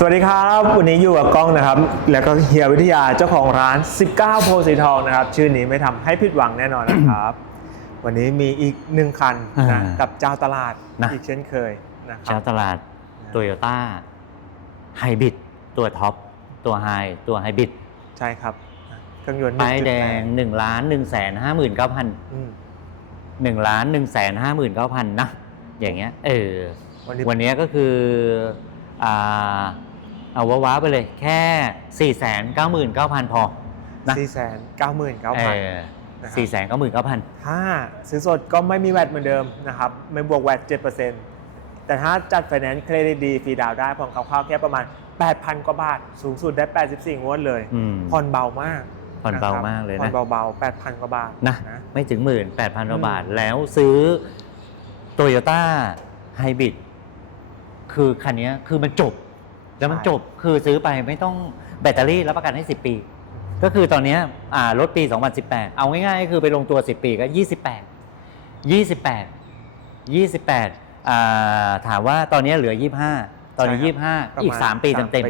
สวัสดีครับวันนี้อยู่กับกล้องนะครับ แล้วก็เฮียวิทยาเจ้าของร้าน 19 โพสีทองนะครับ ชื่อนี้ไม่ทำให้ผิดหวังแน่นอนนะครับ วันนี้มีอีกหนึ่งคันนะอ่ากับเจ้าตลาดนะอีกเช่นเคยนะครัเช้าบตลาดโตโยต้าไฮบริดตัวท็อปตัวไฮตัวไฮบริดใช่ครับเครื่องยนต์ป้ายแดง1.8 1ล้าน1แสนห้าหมื่นเก้าพันอืม1ล้าน1แสนห้าหมื่นเก้าพันนะอย่างเงี้ยเออวันนี้วันเนี้ยก็คืออ่า เอาว้าๆไปเลยแค่4ี่แสนเก้าหมื่นเก้าพันพอ นะ สี่แสนเก้าหมื่นเก้าเอพันอนะครับสี่แสนเก้าหมื่นเก้าพันถ้าซื้อสดก็ไม่มีแวดเหมือนเดิมนะครับไม่บวกแวด7%แต่ถ้าจัดไฟแนนซ์เครดิตดีฟรีดาวน์ได้ผ่อนคร่าวๆแค่ประมาณ 8,000 กว่าบาท สูงสุดได้ 84 งวดเลยอืมผ่อนเบามากผ่อนเบาะครับมากเลยนะผ่อนเบาๆ 8,000 กว่าบาทนะ ไม่ถึงหมื่นแปดพันกว่าบาท แล้วซื้อโตโยต้าไฮบริดคือคันเนี้ยคือมันจบ แล้วมันใช่จบคือซื้อไปไม่ต้องแบตเตอรี่รับประกันให้ 10 ปี ก็คือตอนเนี้ยอ่ารถปี 2018 เอาง่ายๆก็คือไปลงตัว 10 ปีก็ 28 28 28อ่าถามว่าตอนเนี้ยเหลือ 25 ตอนนี้ใช่ครับ25 อีกประมาณ3ปีเต็ม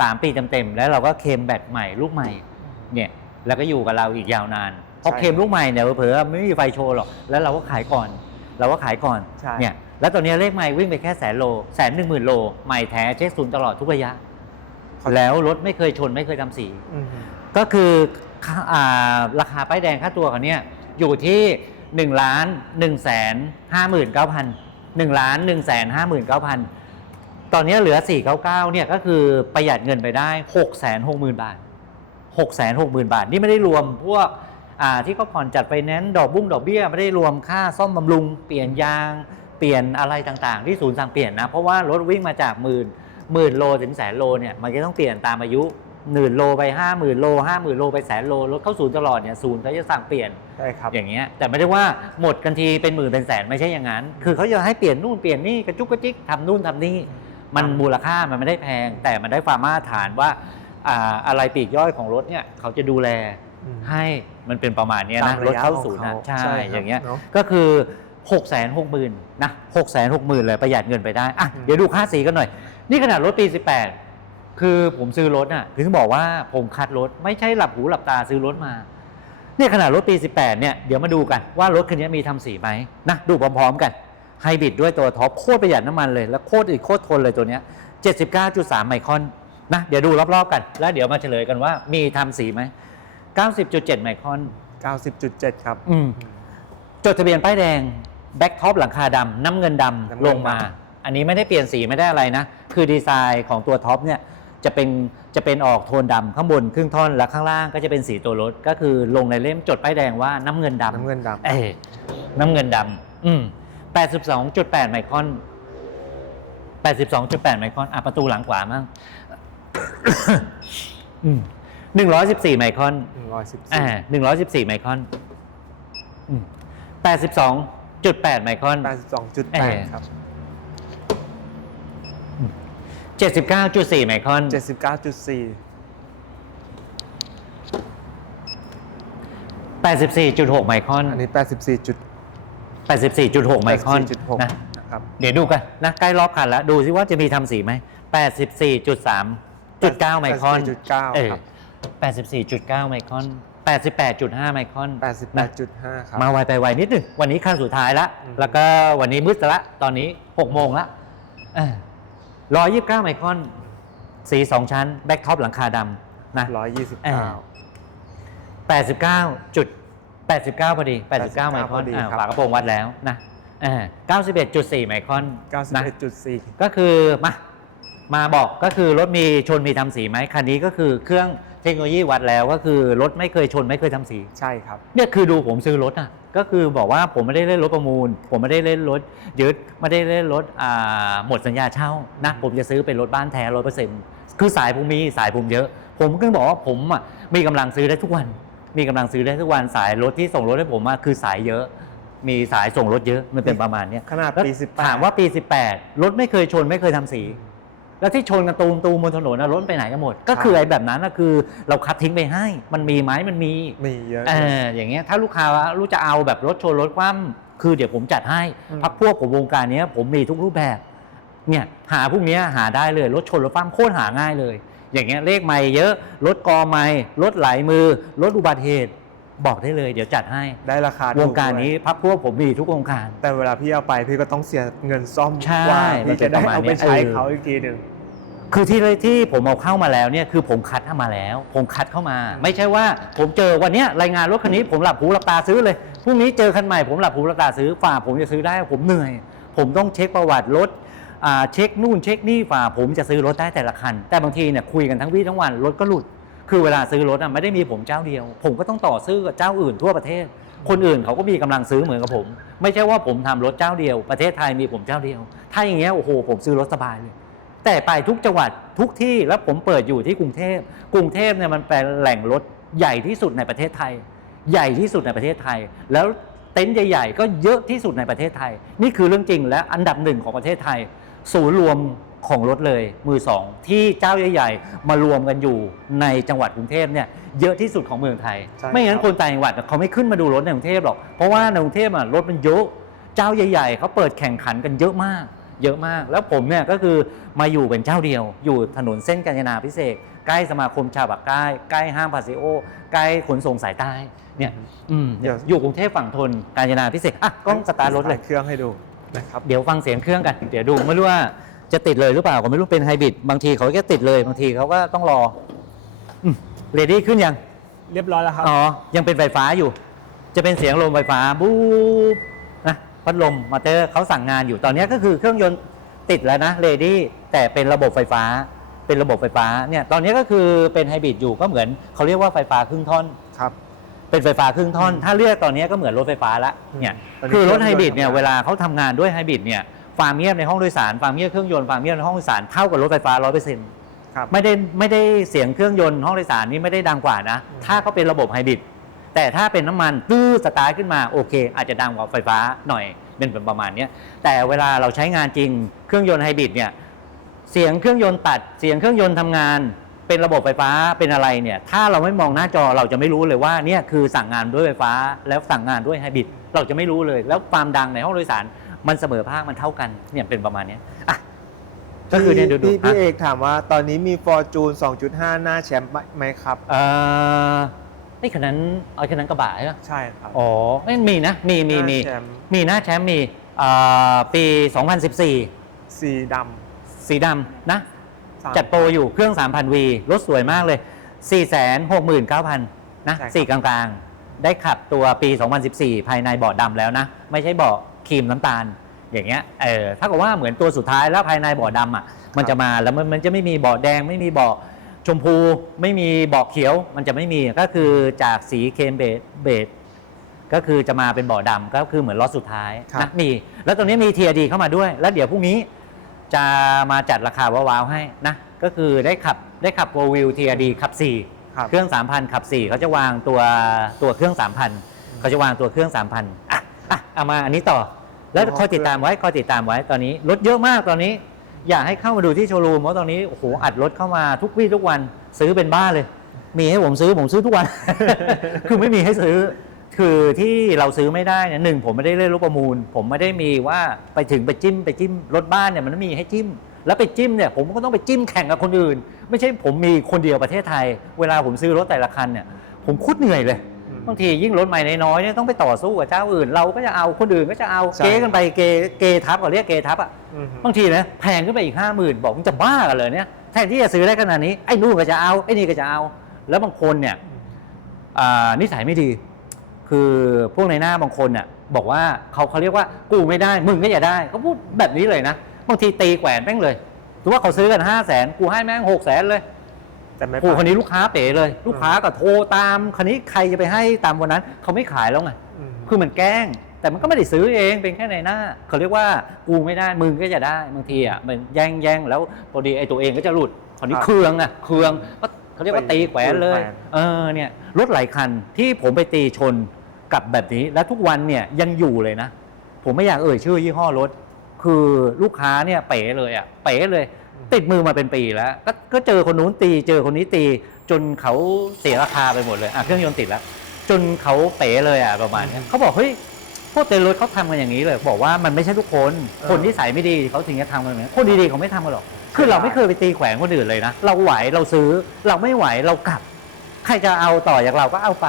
สามปีๆ3ปีเต็มๆ แล้วเราก็เคลมแบตใหม่ลูกใหม่เนี่ยแล้วก็อยู่กับเราอีกยาวนานเพราะใช่เคลมลูกใหม่เนี่ยเผลอๆไม่มีไฟโชว์หรอกแล้วเราก็ขายก่อน เราก็ขายก่อนใช่เนี่ย แล้วตอนนี้เลขไม่วิ่งไปแค่แสนโลแสนหนึ่งหมื่นโลใหม่แท้เช็คศูนย์ตลอดทุกระยะ แล้วรถไม่เคยชนไม่เคยทำสีอืมก็คือค่าอ่าราคาป้ายแดงค่าตัวเขาเนี่ยอยู่ที่1ล้าน1แสนห้าหมื่นเก้าพันหนึ่งล้าน1แสนห้าหมื่นเก้าพันตอนนี้เหลือ499เนี่ยก็คือประหยัดเงินไปได้6แสนหกหมื่นบาท6แสนหกหมื่นบาท นี่ไม่ได้รวมพวกอ่าที่เขาผ่อนจัดไฟแนนซ์ดอกบุ้งดอกเบี้ย ไม่ได้รวมค่าซ่อมบำรุง เปลี่ยนยาง เปลี่ยนอะไรต่างๆ ที่ศูนย์สั่งเปลี่ยนนะ เพราะว่ารถวิ่งมาจากหมื่นหมื่นโลถึงแสนโลเนี่ยมันก็ต้องเปลี่ยนตามอายุหมื่นโลไปห้าหมื่นโลห้าหมื่นโลไปแสนโลรถเข้าศูนย์ตลอดเนี่ยศูนย์เขาจะสั่งเปลี่ยนใช่ครับอย่างเงี้ยแต่ไม่ได้ว่าหมดกันทีเป็นหมื่นเป็นแสนไม่ใช่อย่างนั้น คือเขาจะให้เปลี่ยนนู่นเปลี่ยนนี่กระจุกกระจิกทำนู่นทำนี่มันมูลค่ามันไม่ได้แพง แต่มันได้ความมาตรฐานว่าอ่าอะไรปลีกย่อยของรถเนี่ยเขาจะดูแล อืม ให้มันเป็นประมาณเนี้ยตานะมรระถยะเข้าของศูนย์นะเขาใช่ใช่ครับอย่างเงี้ยเนอะ ก็คือ 6กแสนหกหมื่นนะหกแสนหกหมื่นเลยประหยัดเงินไปได้อะอืมเดี๋ยวดูค่าสีกันหน่อย นี่ขนาดรถปี18คือผมซื้อรถน่ะถึงบอกว่าผมคัดรถไม่ใช่หลับหูหลับตาซื้อรถมาเนี่ยขนาดรถปี 18 เนี่ย เดี๋ยวมาดูกันว่ารถคันนี้มีทำสีไหมนะดูพร้อมๆกันไฮบริดด้วยตัวท็อปโคตรประหยัดน้ำมันเลย แล้วโคตรอีกโคตรทนเลยตัวเนี้ย 79.3 ไมครอนนะเดี๋ยวดูรอบๆกัน แล้วเดี๋ยวมาเฉลยกันว่ามีทำสีไหม 90.7 ไมครอน 90.7 ครับ อืมจดทะเบียนป้ายแดง แบ็คท็อปหลังคาดำน้ำเงินดำน้ำเงินดำ ลงมา อันนี้ไม่ได้เปลี่ยนสีไม่ได้อะไรนะ คือดีไซน์ของตัวท็อปเนี่ยจะเป็นจะเป็นออกโทนดำข้างบนครึ่งท่อนและข้างล่างก็จะเป็นสีตัวรถ ก็คือลงในเล่มจดป้ายแดงว่าน้ำเงินดำ น้ำเงินดำ เอ้ยน้ำเงินดำ อืม82.8ไมครอน82.8ไมครอน อะ ประตูหลังขวามั่ง อืม114ไมครอนอ่า114 114ไมครอนอื ม82.8ไมครอนเอ่อ82.8 ครับ79.4ไมครอน 79.4 84.6ไมครอนอันนี้ 84จุด84.6ไมครอน84.6นะนะครับ เดี๋ยวดูกันนะใกล้รอบคันแล้วดูซิว่าจะมีทำสีไหม84.3จุด9ไมครอน84.9เออครับ84.9ไมครอน 88.5 ไมครอน88.5 ครับ มาไวไปไวนิดหนึ่งวันนี้ขั้นสุดท้ายละ อืม แล้วก็วันนี้มืดละ ตอนนี้ 6 โมงละร้อยยี่สิบเก้าไมครอน สีสองชั้น แบ็คท็อปหลังคาดำนะ129แปดสิบเก้าจุดแปดสิบเก้าพอดีแปดสิบเก้า89 ไมครอนพอดีอ่าครับ ฝากระโปรงวัดแล้วนะเก้าสิบเอ็ดจุดสี่ไมครอนนะ91.4 ก็คือมา มาบอกก็คือรถมีชนมีทำสีไหมคันนี้ก็คือเครื่องเทคโนโลยีวัดแล้วก็คือรถไม่เคยชนไม่เคยทำสี ใช่ครับเนี่ยคือดูผมซื้อรถอะก็คือบอกว่าผมไม่ได้เล่นรถประมูล ผมไม่ได้เล่นรถยึดไม่ได้เล่นรถอ่าหมดสัญญาเช่านะผมจะซื้อเป็นรถบ้านแท้ร้อยเปอร์เซ็นต์คือสายผมมีสายผมเยอะ ผมก็บอกว่าผมอะมีกำลังซื้อได้ทุกวัน มีกำลังซื้อได้ทุกวันสายรถที่ส่งรถให้ผมอะคือสายเยอะ มีสายส่งรถเยอะมันเป็นประมาณเนี้ยขนาดแล้วปี18ถามว่าปี 18 รถไม่เคยชนไม่เคยทำสี แล้วที่ชนกันตูมตูมบนถนนนะรถไปไหนกันหมด ก็คือไอ้แบบนั้นนะคือเราคัดทิ้งไปให้ มันมีไหมมันมีมีเยอะเอออย่างเงี้ยถ้าลูกค้ารู้จะเอาแบบรถชนรถคว่ำคือเดี๋ยวผมจัดให้อืมพักพวกผมวงการเนี้ยผมมีทุกรูปแบบ เนี่ยหาพวกเนี้ยหาได้เลยรถชนรถฟ้ามโคตรหาง่ายเลย อย่างเงี้ยเลขไม่เยอะรถกอไม่รถไหลมือรถอุบัติเหตุ บอกได้เลยเดี๋ยวจัดให้ได้ราคาวงการนี้พักพวกผมมีทุกวงการ แต่เวลาพี่เอาไปพี่ก็ต้องเสียเงินซ่อมใช่กว่าพี่จะได้มันเป็นประมาณเอาไปเนี้ยใช้เออเขาอีกทีหนึ่งคือที่ที่ผมเอาเข้ามาแล้วเนี่ยคือผมคัดเข้ามาแล้ว ผมคัดเข้ามา ไม่ใช่ว่าผมเจอวันเนี้ยรายงานรถคันนี้ผมหลับหูหลับตาซื้อเลยพรุ่งนี้เจอคันใหม่ผมหลับหูหลับตาซื้อฝ่าผมจะซื้อได้ผมเหนื่อย ผมต้องเช็คประวัติรถอ่าเช็คนู่นเช็คนี่ฝ่าผมจะซื้อรถได้แต่ละคัน แต่บางทีเนี่ยคุยกันทั้งวี่ทั้งวันรถก็หลุด คือเวลาซื้อรถอะไม่ได้มีผมเจ้าเดียว ผมก็ต้องต่อซื้อกับเจ้าอื่นทั่วประเทศ คนอื่นเขาก็มีกำลังซื้อเหมือนกับผม ไม่ใช่ว่าผมทำรถเจ้าเดียว ประเทศไทยมีผมเจ้าเดียว ถ้าอย่างเงี้ยโอ้โหผมซื้อรถสบายเลย แต่ไปทุกจังหวัดทุกที่แล้วผมเปิดอยู่ที่กรุงเทพกรุงเทพเนี่ยมันเป็นแหล่งรถใหญ่ที่สุดในประเทศไทย ใหญ่ที่สุดในประเทศไทย แล้วเต็นท์ใหญ่ๆ ก็เยอะที่สุดในประเทศไทย นี่คือเรื่องจริงและอันดับหนึ่งของประเทศไทย ศูนย์รวม ของรถเลยมือสองที่เจ้าใหญ่ๆมารวมกันอยู่ในจังหวัดกรุงเทพเนี่ยเยอะที่สุดของเมืองไทย ใช่ไม่งั้คนรับคนต่างจังหวัดเขาไม่ขึ้นมาดูรถในกรุงเทพหรอกเพราะว่าในกรุงเทพอะรถมันเยอะเจ้าใหญ่ ๆเขาเปิดแข่งขันกันเยอะมาก เยอะมาก แล้วผมเนี่ยก็คือมาอยู่เป็นเจ้าเดียว อยู่ถนนเส้นกาญจนาพิเศษกใกล้สมาคมชาวปากใต้ใกล้ห้างพาซิโอใกล้ขนส่งสายใต้เนี่ยอืมเดี๋ยว อยู่กรุงเทพฝั่งทนกาญจนาพิเศษกอะกล้องสตาร์ทรถเลย เครื่องให้ดูนะครับ เดี๋ยวฟังเสียงเครื่องกัน เดี๋ยวดูไม่รู้ว่า จะติดเลยหรือเปล่าก็ไม่รู้เป็นไฮบริดบางทีเขาก็ติดเลยบางทีเขาก็ต้องรอเรดี้ขึ้นยัง เรียบร้อยแล้วครับ อ๋อ ยังเป็นไฟฟ้าอยู่ จะเป็นเสียงลมไฟฟ้าบู๊บนะพัดลมมอเตอร์เขาสั่งงานอยู่ตอนนี้ก็คือเครื่องยนต์ติดแล้วนะเรดี้แต่เป็นระบบไฟฟ้า เป็นระบบไฟฟ้าเนี่ยตอนนี้ก็คือเป็นไฮบริดอยู่ก็เหมือนเขาเรียกว่าไฟฟ้าครึ่งท่อนครับเป็นไฟฟ้าครึ่งท่อนอืมถ้าเรียกตอนนี้ก็เหมือนรถไฟฟ้าละเนี่ยตอนนี้คือรถเคไฮรื่องยนต์บริดเนี่ยทำงานเวลาเขาทำงานด้วยไฮบริดเนี่ย ความเงียบในห้องโดยสารความเงียบเครื่องยนต์ความเงียบในห้องโดยสารเท่ากับรถไฟฟ้าร้อยเปอร์เซ็นต์ครับ ไม่ได้ไม่ได้เสียงเครื่องยนต์ห้องโดยสารนี่ไม่ได้ดังกว่านะ อืม ถ้าเขาเป็นระบบไฮบริดแต่ถ้าเป็นน้ำมันตื้อสตาร์ทขึ้นมาโอเค อาจจะดังกว่าไฟฟ้าหน่อยเป็นประมาณเนี้ยแต่เวลาเราใช้งานจริงเครื่องยนต์ไฮบริดเนี่ยเสียงเครื่องยนต์ตัดเสียงเครื่องยนต์ทำงาน เป็นระบบไฟฟ้าเป็นอะไรเนี่ยถ้าเราไม่มองหน้าจอเราจะไม่รู้เลยว่าเนี่ยคือสั่งงานด้วยไฟฟ้าแล้วสั่งงานด้วยไฮบริดเราจะไม่รู้เลย แล้วความดังในห้องโดยสาร มันเสมอภาคมันเท่ากันเนี่ยเป็นประมาณเนี้ยอะก็คือเนี่ยดูดูพี่พี่อะเอกถามว่าตอนนี้มี Fortune 2.5 หน้าแชมป์ไหมครับ เอ่อไอ้คันนั้นเอาคันนั้นกระบะใช่ไหมใช่ครับอ๋อไม่มีนะ มีมีมีหน้าแชมป์มีหน้าแชมป์มีเอ่อปี 2014 สีดสีดำนะำสามจัดโปรอยู่เครื่อง 3,000 วีรถสวยมากเลย 469,000 นะใช่ครับสี่กลางๆ ได้ขับตัวปี 2014 ภายในเบาะดำแล้วนะ ไม่ใช่เบาะ ครีมน้ำตาล อย่างเงี้ยเออถ้ากับว่าเหมือนตัวสุดท้ายแล้วภายในเบาะดำอะมันจะมาแล้วมันมันจะไม่มีเบาะแดง ไม่มีเบาะชมพูไม่มีเบาะเขียวมันจะไม่มีก็คือจากสีเคมเบจเบจก็คือจะมาเป็นเบาะดำก็คือเหมือนล็อตสุดท้ายครับนะมีแล้วตรงนี้มี TRD เข้ามาด้วย แล้วเดี๋ยวพรุ่งนี้จะมาจัดราคาว้าวๆให้นะก็คือได้ขับได้ขับ4 Wheel TRD ขับครับ 4 เครื่อง 3,000 ขับ 4 เขาจะวางตัวตัวเครื่อง 3,000เขาจะวางตัวเครื่อง 3,000อะอะเอามาอันนี้ต่อ แล้วคอยติดตามไว้คอยติดตามไว้ตอนนี้รถเยอะมากตอนนี้ อยากให้เข้ามาดูที่โชว์รูมเพราะตอนนี้โอ้โหอัดรถเข้ามาทุกวี่ทุกวันซื้อเป็นบ้าเลย มีให้ผมซื้อผมซื้อทุกวัน คือไม่มีให้ซื้อ คือที่เราซื้อไม่ได้เนี่ยหนึ่งผมไม่ได้เล่นรถประมูล ผมไม่ได้มีว่าไปถึงไปจิ้มไปจิ้มรถบ้านเนี่ยมันไม่มีให้จิ้ม แล้วไปจิ้มเนี่ยผมก็ต้องไปจิ้มแข่งกับคนอื่น ไม่ใช่ผมมีคนเดียวประเทศไทย เวลาผมซื้อรถแต่ละคันเนี่ยผมโคุดเหนื่อยเลยอืม บางทียิ่งรถใหม่น้อยๆเนี่ยต้องไปต่อสู้กับเจ้าอื่น เราก็จะเอาคนอื่นก็จะเอาใช่ เกกันไปเกเกทับก็เรียกเกทับอะอืมบางทีนะแพงขึ้นไปอีกห้าหมื่นบอกมึงจะบ้ากันเลยเนี่ยแทนที่จะซื้อได้ขนาดนี้ไอ้นู่นก็จะเอาไอ้นี่ก็จะเอา แล้วบางคนเนี่ยอ่านิสัยไม่ดี คือพวกในหน้าบางคนน่ะบอกว่าเขาเขาเรียกว่ากูไม่ได้มึงก็อย่าได้เขาพูดแบบนี้เลยนะบางทีตีแขวนแม่งเลยถือว่าเขาซื้อกันห้าแสนกูให้แม่งหกแสนเลย แต่ไม่โอ้ไปคนนี้ลูกค้าเป๋เลย ลูกค้าก็โทรตามคันนี้ใครจะไปให้ตามวันนั้น เขาไม่ขายแล้วไง อืม คือมันแกล้ง แต่มันก็ไม่ได้ซื้อเองเป็นแค่ในหน้า เขาเรียกว่ากูไม่ได้มึงก็จะได้บางทีอะมันแย่งแย่งแล้วพอดีไอ้ตัวเองก็จะหลุดคนนี้ครับเคืองอะเคืองก็เขาเรียกว่าตีแขวนเลย ตีแขวน เออเนี่ยรถหลายคันที่ผมไปตีชนกับแบบนี้แล้วทุกวันเนี่ยยังอยู่เลยนะ ผมไม่อยากเอ่ยชื่อยี่ห้อรถ คือลูกค้าเนี่ยเป๋เลยอะเป๋เลย ติดมือมาเป็นปีแล้วก็ก็เจอคนนู้นตี เจอคนนี้ตี จนเขาเสียราคาไปหมดเลยอะเครื่องยนต์ติดแล้ว จนเขาเป๋เลยอะประมาณเนี้ยเขาบอกเฮ้ยพวกเต็นท์รถเขาทำกันอย่างนี้เลย บอกว่ามันไม่ใช่ทุกคนเออคนที่ใส่ไม่ดีเขาถึงจะทำกันแบบนี้คนดีๆเขาไม่ทำกันหรอก คือเราไม่เคยไปตีแขวงคนอื่นเลยนะ เราไหวเราซื้อเราไม่ไหวเรากลับ ใครจะเอาต่อจากเราก็เอาไป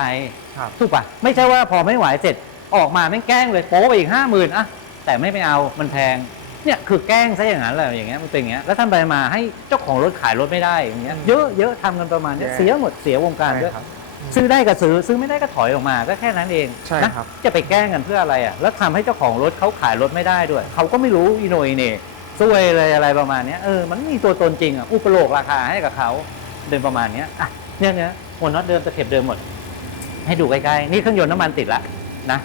ครับ ถูกปะไม่ใช่ว่าพอไม่ไหวเสร็จออกมาแม่งแกล้งเลยโป๊ไปอีกห้าหมื่นอะแต่ไม่ไปเอามันแพง เนี่ยคือแกล้งซะอย่างนั้นเลยอย่างเงี้ยมันเป็นอย่างเงี้ยแล้วท่านไปมาให้เจ้าของรถขายรถไม่ได้อย่างเงี้ยเยอะเยอะทำกันประมาณเนี้ยแย่ เสียหมดเสียวงการด้วยใช่ครับ ซื้อได้ก็ซื้อซื้อไม่ได้ก็ถอยออกมาก็แค่นั้นเองใช่นะครับจะไปแกล้งกันเพื่ออะไรอะแล้วทำให้เจ้าของรถเขาขายรถไม่ได้ด้วยเขาก็ไม่รู้อีโหนอีเหน่ซวยเลยอะไรประมาณเนี้ยเออมันไม่มีตัวตนจริงอะอุปโลกราคาให้กับเขาเป็นประมาณเนี้ยอะเนี่ยเนี่ยหัวน็อตเดิมตะเข็บเดิมหมด ให้ดูใกล้ๆนี่เครื่องยนต์น้ำมันติดละนะ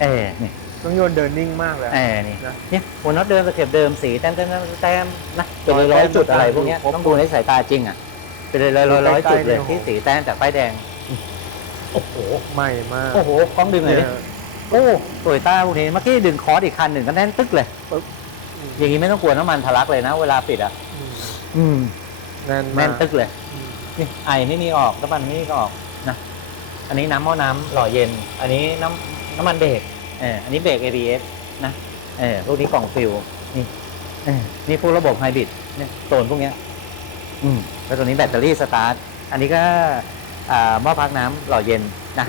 เออนี่ ต้องโยนเดินนิ่งมากเลยเออนี่นะเนี่ยหัวน็อตเดิมตะเข็บเดิมสีแต้มแต้มแต้มแต้มนะเป็นร้อยร้อยๆจุดแต้มอะไรพวกเนี้ยครบต้องดูในสายตาจริงอะเป็นร้อยๆร้อยๆจุดเลยใกล้ๆที่สีแต้มจากป้ายแดงโอ้โหใหม่มากโอ้โหกล้องดึงเลยดิเนี่ยโอ้โตโยต้าพวกนี้เมื่อกี้ดึงคอร์สอีกคันหนึ่งก็แน่นตึกเลยปึ๊บอย่างนี้ไม่ต้องกลัวน้ำมันทะลักเลยนะ เวลาปิดอะอืมอืมแน่นมาแน่นกตึกเลยอืมนี่ไอไม่มีออกน้ำมันไม่มีออกนะอันนี้น้ำหม้อน้ำหล่อเย็น อันนี้น้ำน้ำมันเบรก เอออันนี้เบรก ABS นะเออพวกนี้กล่องฟิวนี่เออนี่พวกระบบไฮบริดเนี่ยโซนพวกเนี้ยอืมแล้วตัวนี้แบตเตอรี่สตาร์ทอันนี้ก็อ่าหม้อพักน้ำหล่อเย็นนะ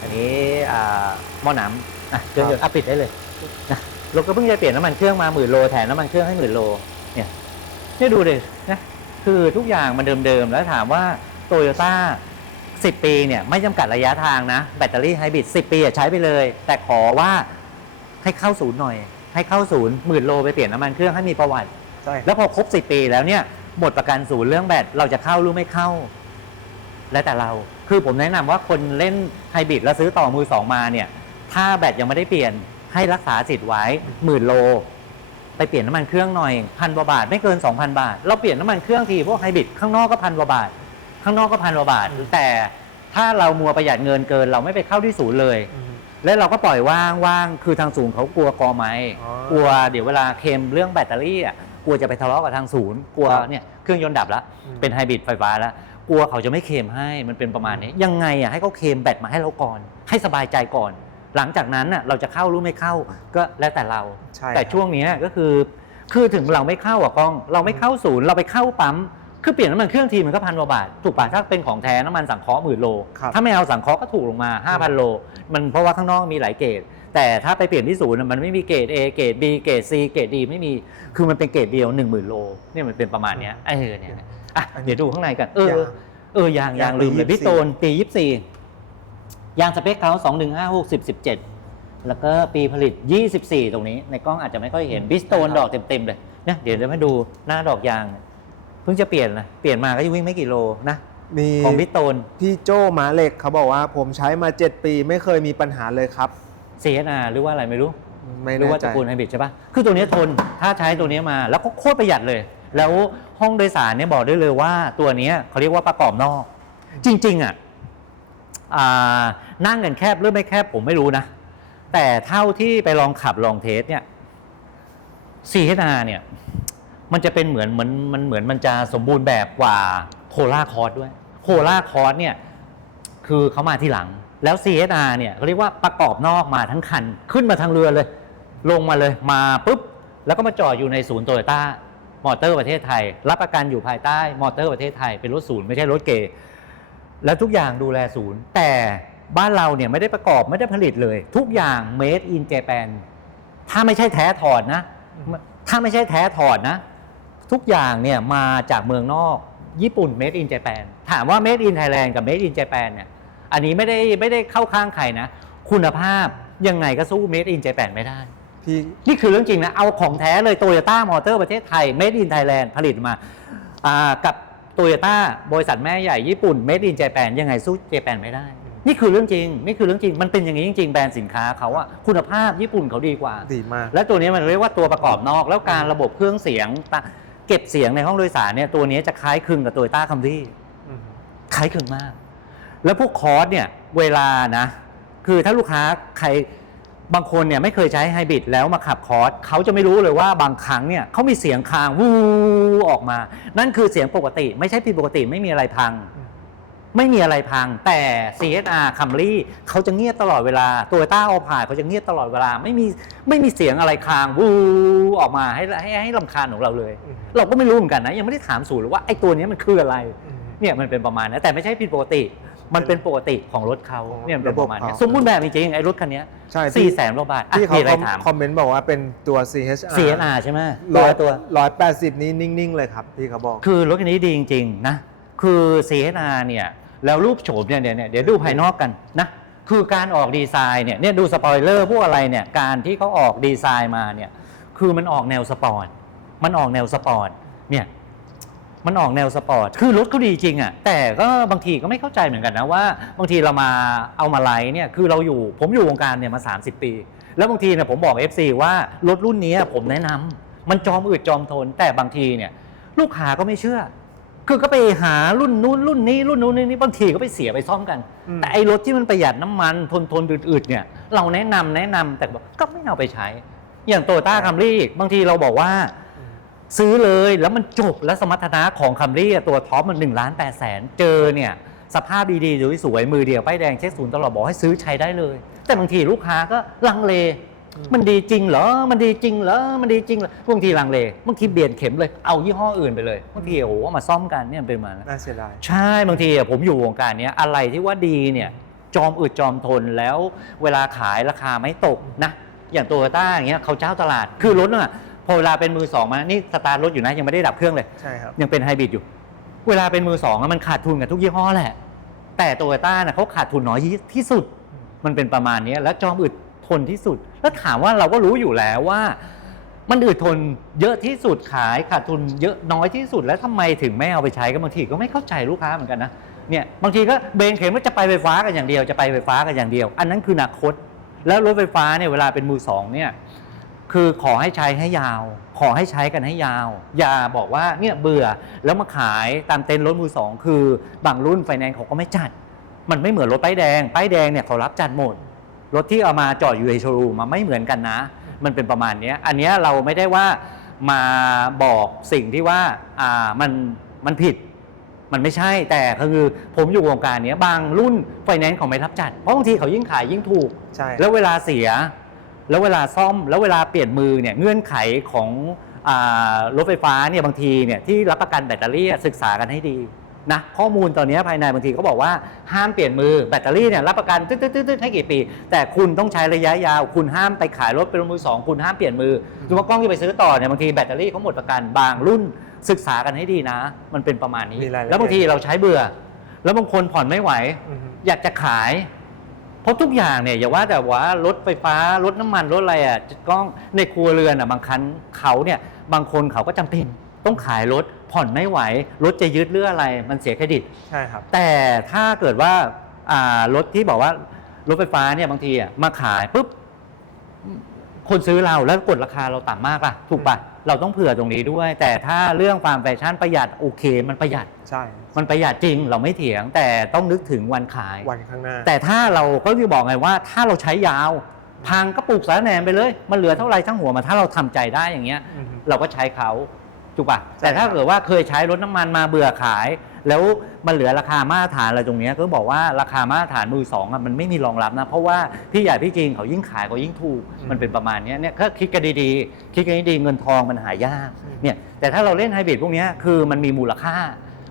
อันนี้อ่าหม้อน้ำนะเครื่องยนต์อะปิดได้เลยนะรถก็เพิ่งจะเปลี่ยนน้ำมันเครื่องมาหมื่นโลแถมน้ำมันเครื่องให้หมื่นโลเนี่ยเนี่ยดูเลยนะคือทุกอย่างมันเดิมๆแล้วถามว่าโตโยต้า 10 ปีเนี่ยไม่จำกัดระยะทางนะ แบตเตอรี่ไฮบริด10 ปีอะใช้ไปเลย แต่ขอว่าให้เข้าศูนย์หน่อย ให้เข้าศูนย์หมื่นโลไปเปลี่ยนน้ำมันเครื่องให้มีประวัติ ใช่แล้วพอครบ 10 ปีแล้วเนี่ยหมดประกันศูนย์เรื่องแบตเราจะเข้าหรือไม่เข้า แล้วแต่เราคือผมแนะนำว่าคนเล่นไฮบริดแล้วซื้อต่อมือสองมาเนี่ย ถ้าแบตยังไม่ได้เปลี่ยนให้รักษาสิทธิ์ไว้หมื่นโล ไปเปลี่ยนน้ำมันเครื่องหน่อยพันกว่าบาท ไม่เกิน 2,000 บาท เราเปลี่ยนน้ำมันเครื่องทีพวกไฮบริดข้างนอกก็พันกว่าบาท ข้างนอกก็พันกว่าบาท แต่ถ้าเรามัวประหยัดเงินเกิน เราไม่ไปเข้าที่ศูนย์เลย อืม แล้วเราก็ปล่อยว่างว่างคือทางศูนย์เขากลัวกอไหมอ๋อกลัวเดี๋ยวเวลาเคลมเรื่องแบตเตอรี่อะกลัวจะไปทะเลาะกับทางศูนย์กลัวครับเนี่ยเครื่องยนต์ดับแล้วอืม เป็นไฮบริดไฟฟ้าแล้วกลัวเขาจะไม่เคลมให้มันเป็นประมาณนี้ ยังไงอะให้เขาเคลมแบตมาให้เราก่อน ให้สบายใจก่อน หลังจากนั้นอะเราจะเข้าหรือไม่เข้าก็แล้วแต่เรา ใช่แต่ช่วงเนี้ยก็คือ คือถึงเราไม่เข้าอะกล้อง เราไม่เข้าศูนย์เราไปเข้าปั๊ม คือเปลี่ยนน้ำมันเครื่องทีมันก็พันกว่าบาทถูกป่ะถ้าเป็นของแท้น้ำมันสังเคราะห์หมื่นโล ครับถ้าไม่เอาสังเคราะห์ก็ถูกลงมา 5,000 โล มันเพราะว่าข้างนอกมีหลายเกรดแต่ถ้าไปเปลี่ยนที่ศูนย์น่ะมันไม่มีเกรด A เกรด B เกรด C เกรด D ไม่มีคือมันเป็นเกรดเดียว1 0,000 โลเนี่ยมันเป็นประมาณเนี้ยเออเนี่ยอะเดี๋ยวดูข้างในกันเออ ยางเออยางยางยางลืมเลยปีพี่โตนปี 24 ยางสเปคเขา215 60 17 แล้วก็ปีผลิต 24 ตรงนี้ ในกล้องอาจจะไม่ค่อยเห็นบิสโตนดอกเต็มๆเลยเนี่ยเดี๋ยวจะมาดูหน้าดอกยาง เนี่ยเพิ่งจะเปลี่ยนนะเปลี่ยนมาก็ยังวิ่งไม่กี่โลนะมีของบิสโตน พี่โจหมาเหล็กเขาบอกว่าผมใช้มา 7 ปีไม่เคยมีปัญหาเลยครับ CSR หรือว่าอะไรไม่รู้ไม่หรือแน่ว่าใจตระกูลไฮบริดใช่ปะคือตัวเนี้ยทนถ้าใช้ตัวเนี้ยมาแล้วก็โคตรประหยัดเลย แล้วห้องโดยสารเนี่ยบอกได้เลยว่าตัวเนี้ยเขาเรียกว่าประกอบนอก จริงๆอะอ่านั่งกันแคบหรือไม่แคบผมไม่รู้นะ แต่เท่าที่ไปลองขับลองเทสเนี่ย CHR เนี่ย มันจะเป็นเหมือนเหมือนมันเหมือนมันจะสมบูรณ์แบบกว่าโคล่าคอร์สด้วยโคล่าคอร์สเนี่ยคือเขามาที่หลังแล้ว CSR เนี่ยเขาเรียกว่าประกอบนอกมาทั้งคันขึ้นมาทางเรือเลย ลงมาเลยมาปุ๊บ แล้วก็มาจอดอยู่ในศูนย์โตโยต้ามอเตอร์ประเทศไทย รับประกันอยู่ภายใต้มอเตอร์ประเทศไทยเป็นรถศูนย์ไม่ใช่รถเกย์แล้วทุกอย่างดูแลศูนย์ แต่บ้านเราเนี่ยไม่ได้ประกอบไม่ได้ผลิตเลย ทุกอย่าง made in Japan ถ้าไม่ใช่แท้ถอดนะ ถ้าไม่ใช่แท้ถอดนะ ทุกอย่างเนี่ยมาจากเมืองนอก ญี่ปุ่น made in Japan ถามว่า made in Thailand กับ made in Japan เนี่ยอันนี้ไม่ได้ไม่ได้เข้าข้างใครนะ คุณภาพยังไงก็สู้ made in Japan ไม่ได้พี่นี่คือเรื่องจริงนะ เอาของแท้เลยโตโยต้ามอเตอร์ประเทศไทย made in Thailand ผลิตมาอ่ากับโตโยต้าบริษัทแม่ใหญ่ญี่ปุ่น made in Japan ยังไงสู้เจแปนไม่ได้ นี่คือเรื่องจริง นี่คือเรื่องจริง มันเป็นอย่างนี้จริงๆ แบรนด์สินค้าเขาอะคุณภาพญี่ปุ่นเขาดีกว่า ดีมาก และตัวนี้มันเรียกว่าตัวประกอบนอก แล้วการระบบเครื่องเสียงตะ เก็บเสียงในห้องโดยสารเนี่ยตัวนี้จะคล้ายคลึงกับโตโยต้าคัมรี่อืมคล้ายคลึงมาก แล้วพวกคอร์สเนี่ยเวลานะ คือถ้าลูกค้าใครบางคนเนี่ยไม่เคยใช้ไฮบริดแล้วมาขับคอร์สเขาจะไม่รู้เลยว่าบางครั้งเนี่ยเขามีเสียงคางวูออกมา นั่นคือเสียงปกติ ไม่ใช่ผิดปกติไม่มีอะไรพัง ไม่มีอะไรพังแต่ CSR Camry เขาจะเงียบตลอดเวลา Toyota a l p i n e เขาจะเงียบตลอดเวลา ไม่มีไม่มีเสียงอะไรคางวูออกมาให้ให้ให้ลำคาญของเราเลย อืม เราก็ไม่รู้เหมือนกันนะ ยังไม่ได้ถามสูตรเลยว่าไอ้ตัวเนี้ยมันคืออะไรอืมเนี่ยมันเป็นประมาณนั้นแต่ไม่ใช่ผิดปกติ มันเป็นปกติของรถเขาของเนี่ยมันเป็นประมาณเนี้ยระบบเขา สมบูรณ์แบบจริงๆไอ้รถคันเนี้ยใช่สี่ที่แสนกว่าบาทอะที่เขามีอะไรถาม คอมเมนต์บอกว่าเป็นตัว CHR CSR ใช่ไหมตัร้วอยตัว ร้อยแปดสิบนี้นิ่ง ๆ เลยครับที่เขาบอก คือรถคันนี้ดีจริงๆนะ คือ CSR เนี่ยแล้วรูปโฉมเนี่ยเนี่ยเดี๋ยวดูภายนอกกันนะคือการออกดีไซน์เนี่ยเนี่ยดูสปอยเลอร์พวกอะไรเนี่ยการที่เขาออกดีไซน์มาเนี่ยคือมันออกแนวสปอร์ตมันออกแนวสปอร์ตเนี่ยมันออกแนวสปอร์ตคือรถเขาดีจริงอะ่ะแต่ก็บางทีก็ไม่เข้าใจเหมือนกันนะว่า บางทีเรามาเอามาไลฟ์เนี่ยคือเราอยู่ผมอยู่วงการเนี่ยมา 30 ปี แล้วบางทีเนี่ยผมบอก FC ว่ารถรุ่นนี้ผมแนะนำมันจอมอืดจอมทนแต่บางทีเนี่ยลูกค้าก็ไม่เชื่อ คือก็ไปหารุ่นนู้นรุ่นนี้รุ่นนู้นรุ่นนี้บางทีก็ไปเสียไปซ่อมกัน อืม แต่ไอ้รถที่มันประหยัดน้ำมันทนทนอืดๆเนี่ย เราแนะนำแนะนำแต่บอกก็ไม่เอาไปใช้ อย่างโตต้าคัมรี่บางทีเราบอกว่า ซื้อเลยแล้วมันจบแล้วสมรรถนะของคัมรี่ตัวท็อปมัน1นล้านแปดแสนเจอเนี่ย สภาพดีๆสวยๆมือเดียวป้ายแดงเช็คศูนย์ตลอดบอกให้ซื้อใช้ได้เลย แต่บางทีลูกค้าก็ลังเลอื มมันดีจริงเหรอ มันดีจริงเหรอ มันดีจริงเหรอบางทีลังเลบางทีเบียดเข็มเลย เอายี่ห้ออื่นไปเลยบางทีโอ้โหเอามาซ่อมกันเนี่ยเป็นมาณนั้นน่าเสียดายใช่บางทีอะผมอยู่วงการเนี้ยอะไรที่ว่าดีเนี่ยจอมอึดจอมทนแล้ว เวลาขายราคาไม่ตกนะ อย่างโตโยต้าอย่างเงี้ยเขาเจ้าตลาดคือรถน่ะพอเวลาเป็นมือสองมานี่สตาร์ทรถอยู่นะยังไม่ได้ดับเครื่องเลย ใช่ครับ ยังเป็นไฮบริดอยู่ เวลาเป็นมือสองอะมันขาดทุนกับทุกยี่ห้อแหละ แต่โตโยต้าน่ะเขาขาดทุนน้อยที่สุด มันเป็นประมาณเนี้ยแล้วจอมอึดทนที่สุด แล้วถามว่าเราก็รู้อยู่แล้วว่า มันอึดทนเยอะที่สุดขายขาดทุนเยอะน้อยที่สุดแล้วทำไมถึงไม่เอาไปใช้ก็บางทีก็ไม่เข้าใจลูกค้าเหมือนกันนะเนี่ยบางทีก็เบนเข็มว่าจะไปไฟฟ้ากันอย่างเดียวจะไปไฟฟ้ากันอย่างเดียว อันนั้นคืออนาคต แล้วรถไฟฟ้าเนี่ยเวลาเป็นมือสองเนี่ยคือขอให้ใช้ให้ยาว ขอให้ใช้กันให้ยาว อย่าบอกว่าเนี่ยเบื่อแล้วมาขายตามเต็นท์รถมือสองคือบางรุ่นไฟแนนซ์เขาก็ไม่จัด มันไม่เหมือนรถป้ายแดงป้ายแดงเนี่ยเขารับจัดหมด รถที่เอามาจอดอยู่ในโชว์รูมมันไม่เหมือนกันนะ มันเป็นประมาณเนี้ยอันเนี้ยเราไม่ได้ว่ามาบอกสิ่งที่ว่าอ่ามันมันผิด มันไม่ใช่แต่คือผมอยู่วงการเนี้ยบางรุ่นไฟแนนซ์เขาไม่รับจัดเพราะบางทีเขายิ่งขายยิ่งถูก ใช่ แล้วเวลาเสีย แล้วเวลาซ่อม แล้วเวลาเปลี่ยนมือเนี่ยเงื่อนไขของอารถไฟฟ้าเนี่ยบางทีเนี่ยที่รับประกันแบตเตอรี่อะศึกษากันให้ดี นะข้อมูลตอนนี้ภายในบางทีเขาบอกว่าห้ามเปลี่ยนมือแบตเตอรี่เนี่ยรับประกันตึ๊ดตึ๊ดตึ๊ดตึ๊ดให้กี่ปี แต่คุณต้องใช้ระยะยาว คุณห้ามไปขายรถเป็นมือสองคุณห้ามเปลี่ยนมือหรือว่ากล้องที่ไปซื้อต่อเนี่ยบางทีแบตเตอรี่เขาหมดประกันบางรุ่นศึกษากันให้ดีนะ มันเป็นประมาณนี้มีรายละเอียดแล้วบางทีเราใช้เบื่อ แล้วบางคนผ่อนไม่ไหวอืมอยากจะขาย เพราะทุกอย่างเนี่ยอย่าว่าแต่ว่ารถไฟฟ้ารถน้ำมันรถอะไรอะกล้องในครัวเรือนอะบางคันเขาเนี่ยบางคนเขาก็จำเป็นต้องขายรถ ผ่อนไม่ไหว รถจะยึดเรื่องอะไร มันเสียเครดิต ใช่ครับ แต่ถ้าเกิดว่าอ่ารถที่บอกว่ารถไฟฟ้าเนี่ยบางทีอะมาขายปุ๊บคนซื้อเราแล้วกดราคาเราต่ำมากป่ะ ถูกป่ะ เราต้องเผื่อตรงนี้ด้วย แต่ถ้าเรื่องความแฟชั่นประหยัดโอเค มันประหยัด ใช่ มันประหยัดจริงเราไม่เถียง แต่ต้องนึกถึงวันขาย วันข้างหน้า แต่ถ้าเราก็ที่บอกไงว่า ถ้าเราใช้ยาว พังก็ปลูกสารแหนมไปเลย มันเหลือเท่าไรทั้งหัวมาถ้าเราทำใจได้อย่างเงี้ยอืมเราก็ใช้เขา ถูกป่ะใช่แต่ถ้าครับเกิดว่าเคยใช้รถน้ำมันมาเบื่อขาย แล้วมันเหลือราคามาตรฐานอะไรตรงเนี้ยก็บอกว่าราคามาตรฐานมือสองอะมันไม่มีรองรับนะ เพราะว่าพี่ใหญ่พี่จริงเขายิ่งขายเขายิ่งถูกมันเป็นประมาณเนี้ยเนี่ยก็คิดกันดีๆคิดกันดีๆเงินทองมันหายากเนี่ยแต่ถ้าเราเล่นไฮบริดพวกเนี้ยคือมันมีมูลค่า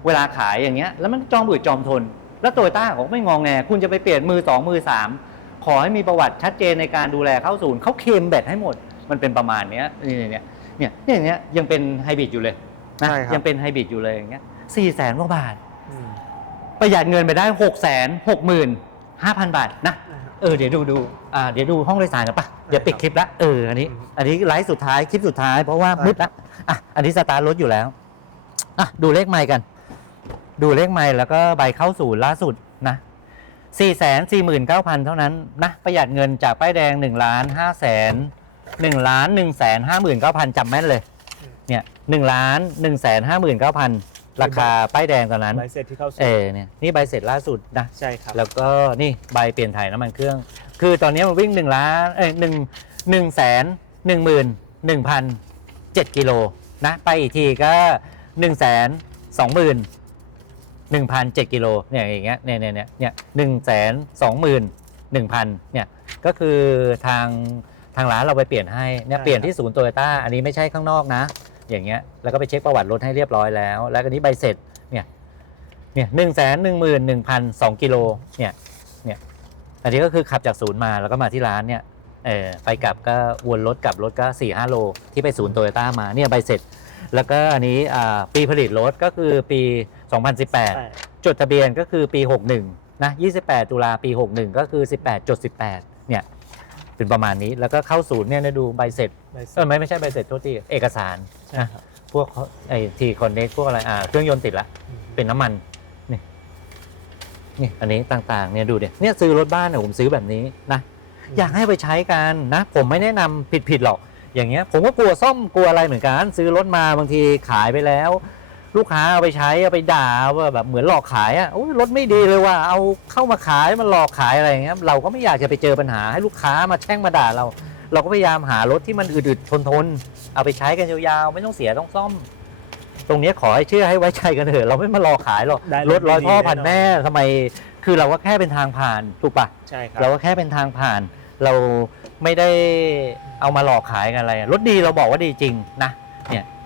เวลาขายอย่างเงี้ยแล้วมันจอมอืดจอมทน แล้วโตโยต้าเขาก็ไม่งองแงคุณจะไปเปลี่ยนมือสองมือสามขอให้มีประวัติชัดเจนในการดูแลเข้าศูนย์เขาเคลมแบตให้หมด มันเป็นประมาณเนี้ยนี่เนี่ย เนี่ยเนี่ยอย่างเงี้ยยังเป็นไฮบริดอยู่เลยนะใช่ครับ ยังเป็นไฮบริดอยู่เลยอย่างเงี้ยสี่แสนกว่าบาท อืม ประหยัดเงินไปได้หกแสนหกหมื่นห้าพันบาทนะ เออเดี๋ยวดูดูอ่าเดี๋ยวดูห้องโดยสารกันปะเดี๋ยวปิดคลิปละเอออันนี้ อืมอันนี้ไลฟ์สุดท้ายคลิปสุดท้ายเพราะว่าใช่มืดละอะอันนี้สตาร์ทรถอยู่แล้วอะดูเลขไมค์กัน ดูเลขไมค์แล้วก็ใบเข้าศูนย์ล่าสุดนะสี่แสนสี่หมื่นเก้าพันเท่านั้นนะประหยัดเงินจากป้ายแดงหนึ่งล้านห้าแสน หนึ่งล้านหนึ่งแสนห้าหมื่นเก้าพันจำแม่นเลย เนี่ยหนึ่งล้านหนึ่งแสนห้าหมื่นเก้าพันราคาป้ายแดงตอนนั้น ใบเสร็จที่เข้าสู่เออเนี่ยนี่ใบเสร็จล่าสุดนะ ใช่ครับ แล้วก็นี่ใบเปลี่ยนถ่ายน้ำมันเครื่อง คือตอนนี้มันวิ่งหนึ่งล้านเอ้ยหนึ่งหนึ่งแสนหนึ่งหมื่นหนึ่งพันเจ็ดกิโลนะ ไปอีกทีก็หนึ่งแสนสองหมื่น1,007กิโลเนี่ยอย่างเงี้ยเนี่ยเนี่ยเนี่ยเนี่ยหนึ่งแสนสองหมื่นหนึ่งพันเนี่ยก็คือทาง ทางร้านเราไปเปลี่ยนให้เนี่ยใช่ เปลี่ยนครับที่ศูนย์โตโยต้าอันนี้ไม่ใช่ข้างนอกนะ อย่างเงี้ยแล้วก็ไปเช็คประวัติรถให้เรียบร้อยแล้ว แล้วก็นี้ใบเสร็จเนี่ยเนี่ยหนึ่งแสนหนึ่งหมื่นหนึ่งพันสองกิโลเนี่ยเนี่ยอันนี้ก็คือขับจากศูนย์มาแล้วก็มาที่ร้านเนี่ยเออไปกลับก็วนรถกลับรถก็4ี่ห้าโล ที่ไปศูนย์โตโยต้ามาเนี่ยใบเสร็จ แล้วก็อันนี้อ่าปีผลิตรถก็คือปี 2018จดทะเบียนก็คือปี 61 นะ 28 ตุลาปี 61 ก็คือ 18จด18 เนี่ย เป็นประมาณนี้แล้วก็เข้าศูนย์เนี่ยนะดูใบเสร็จใบเสเอร็อจไม่ไม่ใช่ใบเสร็จโทษทีเอกสารใช่นะครับพวกไอ้ทีคอนเน็กพวกอะไรอ่าเครื่องยนต์ติดละเป็นน้ำมันนี่นี่อันนี้ต่างๆเนี่ยดูเดี๋ยเนี่ยซื้อรถบ้านเนี่ยผมซื้อแบบนี้นะอยากให้ไปใช้กันนะ ผมไม่แนะนำผิดๆหรอก อย่างเงี้ย ผมก็กลัวซ่อมกลัวอะไรเหมือนกัน ซื้อรถมาบางทีขายไปแล้ว ลูกค้าเอาไปใช้เอาไปด่าว่าแบบเหมือนหลอกขายอะโอ้ยรถไม่ดีเลยว่าเอาเข้ามาขายมันหลอกขายอะไรอย่างเงี้ยเราก็ไม่อยากจะไปเจอปัญหาให้ลูกค้ามาแช่งมาด่าเรา เราก็พยายามหารถที่มันอืดๆทนทนๆเอาไปใช้กันยาวๆไม่ต้องเสียต้องซ่อม ตรงเนี้ยขอให้เชื่อให้ไว้ใจกันเถอะเราไม่มาหลอกขายหรอกได้รถร้อยพ่อดีๆพันแน่นอนแม่ทำไม คือเราก็แค่เป็นทางผ่านถูกปะใช่ครับเราก็แค่เป็นทางผ่าน เราไม่ได้เอามาหลอกขายกันอะไรรถดีเราบอกว่าดีจริงนะเนี่ยอืม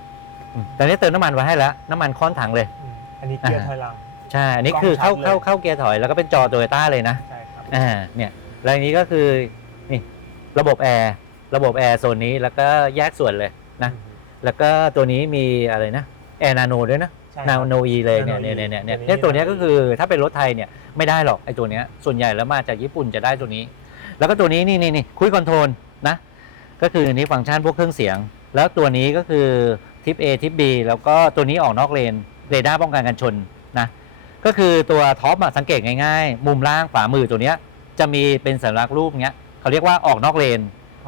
ตอนนี้เติมน้ำมันไว้ให้แล้ว น้ำมันค้อนถังเลย อืมอันนี้เกียร์อ่าถอยหลัง ใช่ อันนี้คือเข้ากล้องชัดเลยเข้าเข้าเกียร์ถอยแล้วก็เป็นจอโตโยต้าเลยนะ ใช่ครับ อ่าเนี่ยแล้วอันนี้ก็คือนี่ระบบแอร์ระบบแอร์โซนนี้แล้วก็แยกส่วนเลยนะ แล้วก็ตัวนี้มีอะไรนะแอร์นาโนด้วยนะใช่คนารับ โนอีเลยเนี่ย Nano เนี่ย E เนี่ยเนี่ยตัวนี้เนี่ยตัวเนี้ย Nano ก็คือถ้าเป็นรถไทยเนี่ยไม่ได้หรอกไอ้ตัวเนี้ยส่วนใหญ่แล้วมาจากญี่ปุ่นจะได้ตัวนี้ แล้วก็ตัวนี้นี่นี่นี่คุยคอนโทรลนะ ก็คืออันนี้ฟังก์ชันพวกเครื่องเสียง แล้วตัวนี้ก็คือ ทิป A ทิป B แล้วก็ตัวนี้ออกนอกเลนเรดาร์ป้องกันการชนนะก็คือตัวท็อปสังเกตง่ายๆ มุมล่างขวามือตัวเนี้ยจะมีเป็นสัญลักษณ์รูปเงี้ยเขาเรียกว่าออกนอกเลน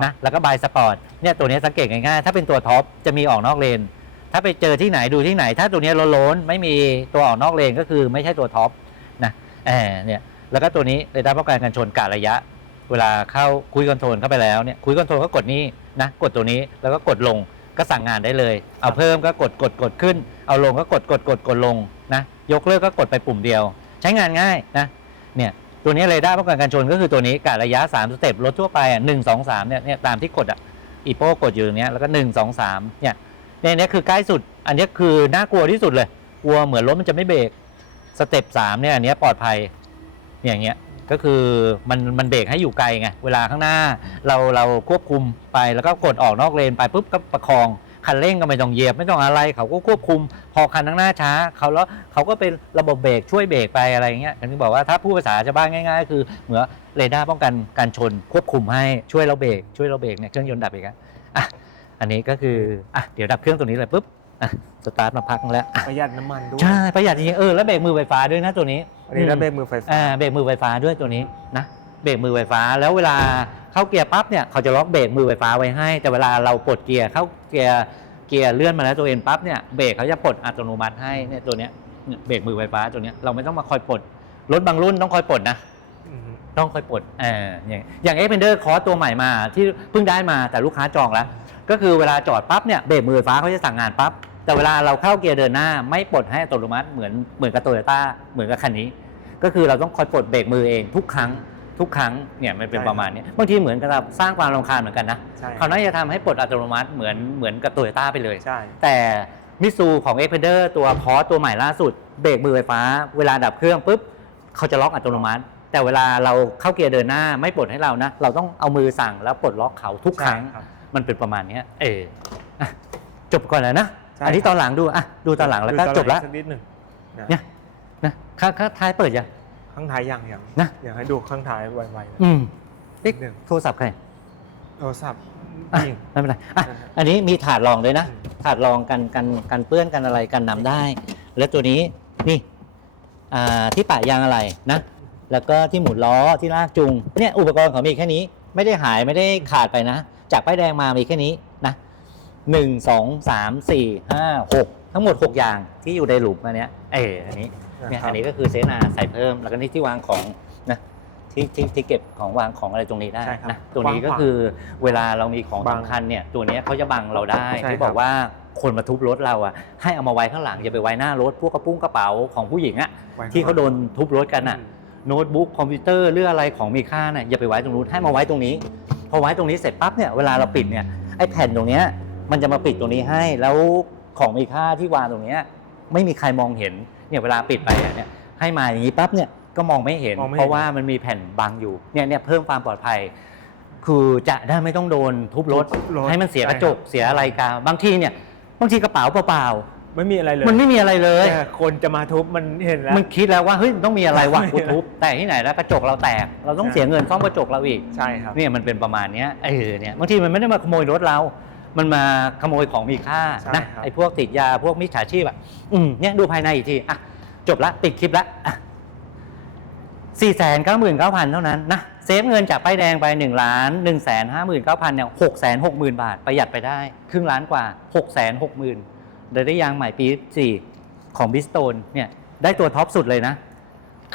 นะแล้วก็บายสปอร์ตเนี่ยตัวนี้สังเกตง่ายๆ ถ้าเป็นตัวท็อปจะมีออกนอกเลน ถ้าไปเจอที่ไหนดูที่ไหน ถ้าตัวนี้โล้นๆไม่มีตัวออกนอกเลนก็คือไม่ใช่ตัวท็อปนะแอบเนี่ยแล้วก็ตัวนี้เรดาร์ป้องกันการชนกะระยะ เวลาเข้าคุยคอนโทรลเข้าไปแล้วเนี่ยคุยคอนโทรลก็กดนี่นะกดตัวนี้แล้วก็กดลง ก็สั่งงานได้เลย เอาเพิ่มก็กดกดกดขึ้น เอาลงก็กดกดกดกดลงนะ ยกเลิกก็กดไปปุ่มเดียว ใช้งานง่ายนะ เนี่ยตัวนี้เรดาร์ป้องกันการชนก็คือตัวนี้กะระยะ3สเต็ปรถทั่วไปอะหนึ่งสองสามเนี่ยเนี่ยตามที่กดอะอีโป้กดอยู่ตรงเนี้ยแล้วก็หนึ่งสองสามเนี่ยเนี่ยเนี่ยคือใกล้สุด อันเนี้ยคือน่ากลัวที่สุดเลยกลัวเหมือนรถมันจะไม่เบรกสเต็ปสามเนี่ยอันเนี้ยปลอดภัยอย่างเงี้ย ก็คือมันมันเบรกให้อยู่ไกลไงเวลาข้างหน้า เราเราควบคุมไปแล้วก็กดออกนอกเลนไปปุ๊บก็ประคองคันเร่งก็ไม่ต้องเหยียบไม่ต้องอะไรเขาก็ควบคุม พอคันข้างหน้าช้าเขาแล้วเขาก็เป็นระบบเบรกช่วยเบรกไปอะไรอย่างเงี้ยอย่างบอกว่าถ้าพูดภาษาชาวบ้านง่ายๆก็คือเหมือนเรดาร์ป้องกันการชนควบคุมให้ช่วยเราเบรกช่วยเราเบรกเนี่ยเครื่องยนต์ดับอีกแล้วอะอันนี้ก็คืออะเดี๋ยวดับเครื่องตัวนี้เลยปุ๊บ อะสตาร์ทมาพักนึงแล้วอะประหยัดน้ำมันด้วยใช่ประหยัดจริงๆเออแล้วเบรกมือไฟฟ้าด้วยนะตัวนี้อันนี้ก็เบรกมือไฟฟ้าอ่าเบรกมือไฟฟ้าด้วยตัวนี้นะเบรกมือไฟฟ้าแล้วเวลาเข้าเกียร์ปั๊บเนี่ยเขาจะล็อกเบรกมือไฟฟ้าไว้ให้ แต่เวลาเราปลดเกียร์เข้าเกียร์เกียร์เลื่อนมาแล้วตัวเองปั๊บเนี่ยเบรกเขาจะปลดอัตโนมัติให้เนี่ยตัวเนี้ยเนี่ยเบรกมือไฟฟ้าตัวเนี้ยเราไม่ต้องมาคอยปลดรถบางรุ่นต้องคอยปลดนะ อืมต้องคอยปลดเอออย่างอย่างเอ็กเพนเดอร์คอร์ตัวใหม่มาที่เพิ่งได้มาแต่ลูกค้าจองแล้ว ก็คือเวลาจอดปั๊บเนี่ยเบรกมือไฟฟ้าเขาจะสั่งงานปั๊บ แต่เวลาเราเข้าเกียร์เดินหน้าไม่ปลดให้อัตโนมัติเหมือนเหมือนกับโตโยต้าเหมือนกับคันนี้ ก็คือเราต้องคอยปลดเบรกมือเองทุกครั้งทุกครั้งเนี่ยมันเป็นประมาณเนี้ยบางทีเหมือนกับสร้างความรำคาญเหมือนกันนะใช่เขาน่าจะทำให้ปลดอัตโนมัติเหมือนเหมือนกับโตโยต้าไปเลยใช่แต่มิซูของ e x p e n d e r ตัวพอตัวใหม่ล่าสุดเบรกมือไฟฟ้า เวลาดับเครื่องปุ๊บเขาจะล็อกอัตโนมัติ แต่เวลาเราเข้าเกียร์เดินหน้าไม่ปลดให้เรานะ เราต้องเอามือสั่งแล้วปลดล็อกเขาทุกครั้งใช่ครับมันเป็นประมาณเนี้ยเอออะจบก่อนแล้วนะ ใช่อันนี้ตอนหลังดูอะดูตอนหลังแล้วก็ดูจบแล้วสักนิดหนึ่งนะเนี่ยนะข้างข้างท้ายเปิดยัง ข้างท้ายยังยังนะ อยากให้ดูข้างท้ายไวๆเลยอืมนิดหนึ่ง โทรศัพท์ใครโทรศัพท์อะยิงไม่เป็นไรอะนะฮะอันนี้มีถาดรองด้วยนะอืม ถาดรองกันกันกันเปื้อนกันอะไรกันน้ำได้ แล้วตัวนี้นี่อ่าที่ปะยางอะไรนะ แล้วก็ที่หมุนล้อที่ลากจูงเนี่ยอุปกรณ์เขามีแค่นี้ ไม่ได้หายไม่ได้ขาดไปนะ จากป้ายแดงมามีแค่นี้นะ หนึ่งสองสามสี่ห้าหกทั้งหมดหกอย่างที่อยู่ในหลุมอันเนี้ยเอออันนี้เนี่ยครับอันนี้ก็คือเซนาใส่เพิ่มแล้วก็นี่ที่วางของนะที่ที่ที่เก็บของวางของอะไรตรงนี้ได้ใช่ครับนะตัวนี้ก็กว้างๆคือเวลาเรามีของบัง สำคัญเนี่ย ตัวเนี้ยเขาจะบังเราได้ใช่ที่ครับบอกว่าคนมาทุบรถเราอะให้เอามาไว้ข้างหลังอย่าไปไว้หน้ารถพวกกระปุ้งกระเป๋าของผู้หญิงอะที่เขาโดนทุบรถกันอะ โน้ตบุ๊กคอมพิวเตอร์เรื่องอะไรของมีค่าเนี่ยอย่าไปไว้ตรงนู้นให้มาไว้ตรงนี้ พอไว้ตรงนี้เสร็จปั๊บเนี่ยเวลาเราปิดเนี่ยไอ้แผ่นตรงเนี้ย มันจะมาปิดตรงนี้ให้แล้วของมีค่าที่วางตรงเนี้ยไม่มีใครมองเห็นเนี่ยเวลาปิดไปอะเนี่ยให้มาอย่างนี้ปั๊บเนี่ยก็มองไม่เห็น มองไม่เห็น เพราะว่ามันมีแผ่นบังอยู่เนี่ยเนี่ยเพิ่มความปลอดภัย คือจะได้ไม่ต้องโดนทุบรถทุบรถให้มันเสียกระจกใช่ครับเสียอะไรกันบางทีเนี่ยบางทีกระเป๋าเปล่าไม่มีอะไรเลยๆมันไม่มีอะไรเลย แต่คนจะมาทุบมันเห็นแล้ว มันคิดแล้วว่าเฮ้ยมันต้องมีอะไรวะไม่กูทุบแต่ที่ไหนแล้วกระจกเราแตก เราต้องใช่ เสียเงินซ่อมกระจกเราอีกใช่ครับ เนี่ยมันเป็นประมาณเนี้ยเออเนี่ยบางทีมันไม่ได้มาขโมยรถเรา มันมาขโมยของมีค่าใช่นะ ครับ ไอ้พวกติดยาพวกมิจฉาชีพอะอืมเนี่ยดูภายในอีกทีอะจบละปิดคลิปละสี่แสนเก้าหมื่นเก้าพันเท่านั้นนะเซฟเงินจากป้ายแดงไปหนึ่งล้านหนึ่งแสนห้าหมื่นเก้าพันเนี่ยหกแสนหกหมื่นบาทประหยัดไปได้ ครึ่งล้านกว่าหกแสนหกหมื่นเดี๋ยวได้ยางใหม่ปีสี่ของบิสโตนเนี่ยได้ตัวท็อปสุดเลยนะ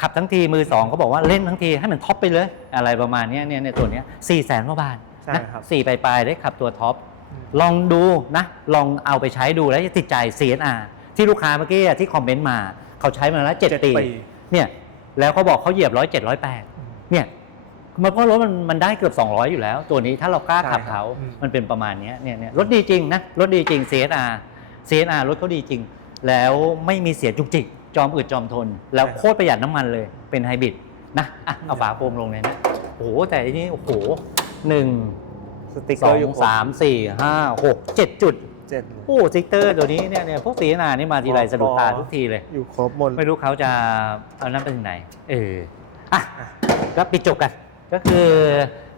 ขับทั้งทีมือสองเขาบอกว่าเล่นทั้งทีให้มันท็อปไปเลย อะไรประมาณเนี้ยเนี่ยเนี่ยตัวเนี้ยสี่แสนกว่าบาทใช่นะครับ สี่ปลายๆได้ขับตัวท็อปอืม ลองดูนะ ลองเอาไปใช้ดูแล้วจะติดใจ CNR ที่ลูกค้าเมื่อกี้ที่คอมเมนต์มา เขาใช้มาแล้วเจ็ด7ปีปี เนี่ย แล้วเขาบอกเขาเหยียบร้อยเจ็ดร้อยแปดเนี่ยมันเพราะรถมันมันได้เกือบ 200 อยู่แล้ว ตัวนี้ถ้าเรากล้าขับใช่ครับเขาอืมมันเป็นประมาณเนี้ยเนี่ยเนี่ยรถดีจริงนะรถดีจริง CNR CNR รถเขาดีจริง แล้วไม่มีเสียจุกจิก จอมอึดจอมทน แล้วโคตรประหยัดน้ำมันเลยเป็นไฮบริดนะอะเอาฝาโฟมลงเลยนะโอ้โหแต่อันนี้โอ้โหหนึ่ง สติ๊กสเกออร์งอยู่ครบสามสี่ห้าหกเจ็ดจุดเจ็ด โอ้ซิกเตอร์ตัวนี้เนี่ยเนี่ยพวกสีนานี่มาทีไรสะดุดตาทุกทีเลย อยู่ครบหมด ไม่รู้เขาจะเอานั้นไปถึงไหน เออ อะ ก็ปิดจบกัน ก็คือ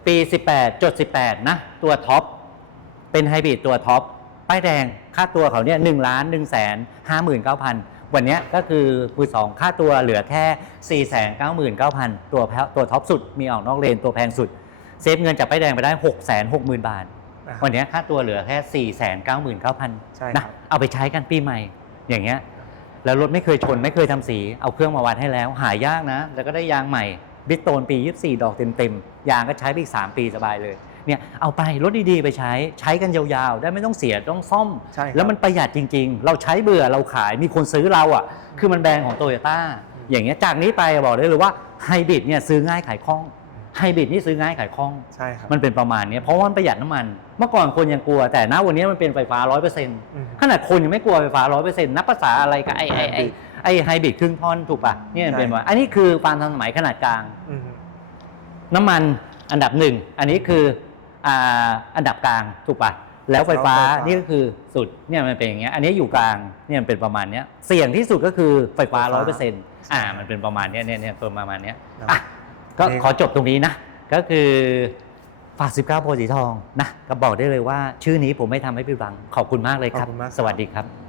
ปี 18จด18 นะ ตัวท็อป เป็นไฮบริดตัวท็อป ป้ายแดง ค่าตัวเขาเนี่ยหนึ่งล้านหนึ่งแสนห้าหมื่นเก้าพันวันเนี้ยก็คือมือสองค่าตัวเหลือแค่สี่แสนเก้าหมื่นเก้าพันตัวแพตัวท็อปสุด มีออกนอกเลนตัวแพงสุด เซฟเงินจากป้ายแดงไปได้หกแสนหกหมื่นบาท อะวันเนี้ยค่าตัวเหลือแค่4 9 9 9 0 0 0ใช่นะครับเอาไปใช้กันปีใหม่ อย่างเงี้ย แล้วรถไม่เคยชนไม่เคยทำสี เอาเครื่องมาวัดให้แล้ว หายากนะ แล้วก็ได้ยางใหม่บิสโตนปี 24 ดอกเต็มๆยางก็ใช้ไปอีก 3 ปีสบายเลย เนี่ยเอาไปรถดีๆไปใช้ใช้กันยาวๆ ได้ไม่ต้องเสียต้องซ่อม ใช่ครับ แล้วมันประหยัดจริง ๆ เราใช้เบื่อเราขายมีคนซื้อเราอะ คือมันแบรนด์ของโตโยต้า อย่างเงี้ย จากนี้ไปบอกได้เลยว่าไฮบริดเนี่ยซื้อง่ายขายคล่อง ไฮบริดนี่ซื้อง่ายขายคล่อง ใช่ครับ มันเป็นประมาณเนี้ยเพราะว่ามันประหยัดน้ำมัน เมื่อก่อนคนยังกลัว แต่ณวันนี้มันเป็นไฟฟ้าร้อยเปอร์เซ็นต์อืมขนาดคนยังไม่กลัวไฟฟ้าร้อยเปอร์เซ็นต์นับภาษาอะไรกับไอ้ไอ้ไอ้ไอ้ไฮบริดครึ่งท่อนถูกปะเนี่ยมันเป็นใช่ว่าอันนี้คือความทันสมัยขนาดกลางอืมน้ำมันอันดับหนึ่งอันนี้คืออ่าอันดับกลางถูกปะแล้วไฟฟ้าแล้วไฟฟ้านี่นี่ก็คือสุดเนี่ยมันเป็นอย่างเงี้ยอันนี้อยู่กลางเนี่ยมันเป็นประมาณเนี้ยเสี่ยงที่สุดก็คือไฟฟ้าร้อยเปอร์เซ็นต์อ่ามันเป็นประมาณเนี้ยเนี่ยเนี่ยประมาณเนี้ยอะ ก็นี่ขอจบตรงนี้นะ ก็คือฝาก 19 โพธิ์สีทองนะก็บอกได้เลยว่า ชื่อนี้ผมไม่ทำให้ผิดหวังขอบคุณมากเลยครับขอบคุณมากครับสวัสดีครับ